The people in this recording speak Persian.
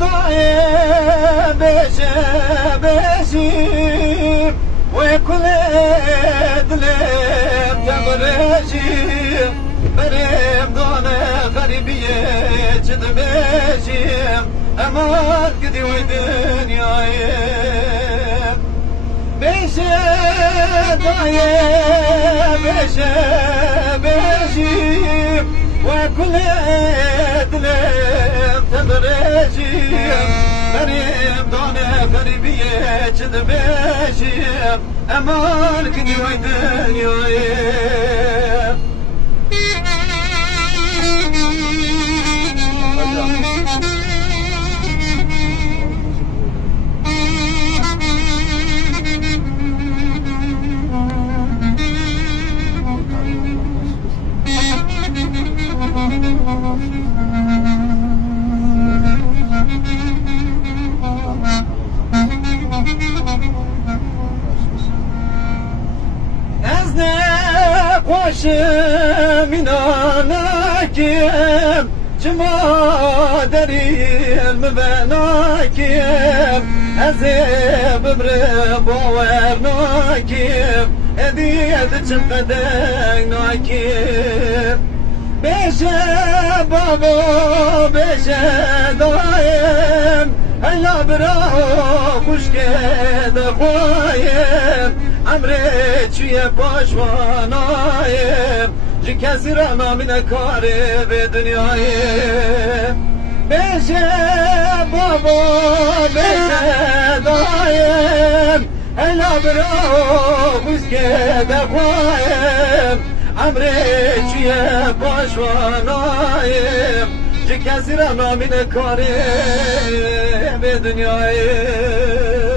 دایم بشه بشیم و کل دلم تبرشیم بریم دانه غریبیه چد بشیم امان کدی و دنیایم بشه دایم بشه بشیم و کل دلم تبرشیم بریم دانه غریبیه چد بشیم امان کدی و دنیایم از نقاشم اینانکیم چه مادری علم بناکیم از ببر باور ناکیم هدیت چم قدنگ ناکیم بشه بابا بشه دایم هلا برا خوشکه دخوایم امره چیه پاشوانایم جی کسی را نامینه کاره به دنیایم بشه بابا بشه دایم هلا برا خوشکه دخوایم امره چیه پاشوانایم جی کسی را نامینه کاره به دنیایم